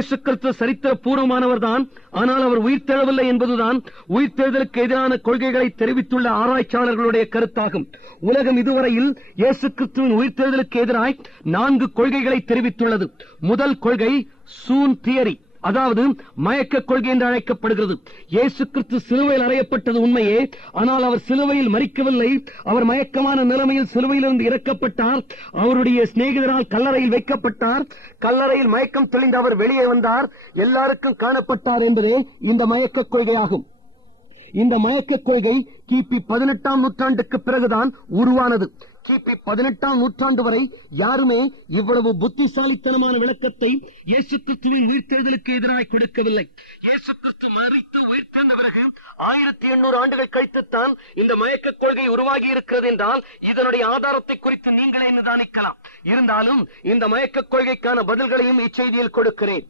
இயேசு கிறிஸ்து சரித்திர பூர்வமானவர் தான். ஆனால் அவர் உயிர்த்தெழவில்லை என்பதுதான் உயிர்த்தெழுதலுக்கு எதிரான கொள்கைகளை தெரிவித்துள்ள ஆராய்ச்சியாளர்களுடைய கருத்தாகும். உலகம் இதுவரையில் இயேசு கிறிஸ்துவின் உயிர்த்தெழுதலுக்கு எதிராய் 4 கொள்கைகளை தெரிவித்துள்ளது. முதல் கொள்கை சூன் தியரி, அதாவது மயக்க கொள்கை என்று அழைக்கப்படுகிறது. இயேசு கிறிஸ்து சிலுவையில் அறையப்பட்டது உண்மையே, ஆனால் அவர் சிலுவையில் மரிக்கவில்லை. அவர் மயக்கமான நிலைமையில் சிலுவையிலிருந்து இறக்கப்பட்டார். அவருடைய சிநேகிதரால் கல்லறையில் வைக்கப்பட்டார். கல்லறையில் மயக்கம் தெளிந்து அவர் வெளியே வந்தார், எல்லாருக்கும் காணப்பட்டார் என்பதே இந்த மயக்க கொள்கையாகும். இந்த மயக்க கொள்கை கிபி 18ஆம் நூற்றாண்டுக்கு பிறகுதான் உருவானது. கிபி 18ஆம் நூற்றாண்டு வரை யாருமே இவ்வளவு புத்திசாலித்தனமான விளக்கத்தை இயேசு கிறிஸ்துவின் உயிர்த்தெழுதலுக்கு எதிராக கொடுக்கவில்லை. இயேசு கிறிஸ்து மரித்து உயிர்த்தெழுந்த பிறகு 1800 ஆண்டுகள் கழித்துத்தான் இந்த மயக்க கொள்கை உருவாகி இருக்கிறது என்றால் இதனுடைய ஆதாரத்தை குறித்து நீங்களே நிதானிக்கலாம். இருந்தாலும் இந்த மயக்க கொள்கைக்கான பதில்களையும் இச்செய்தியில் கொடுக்கிறேன்.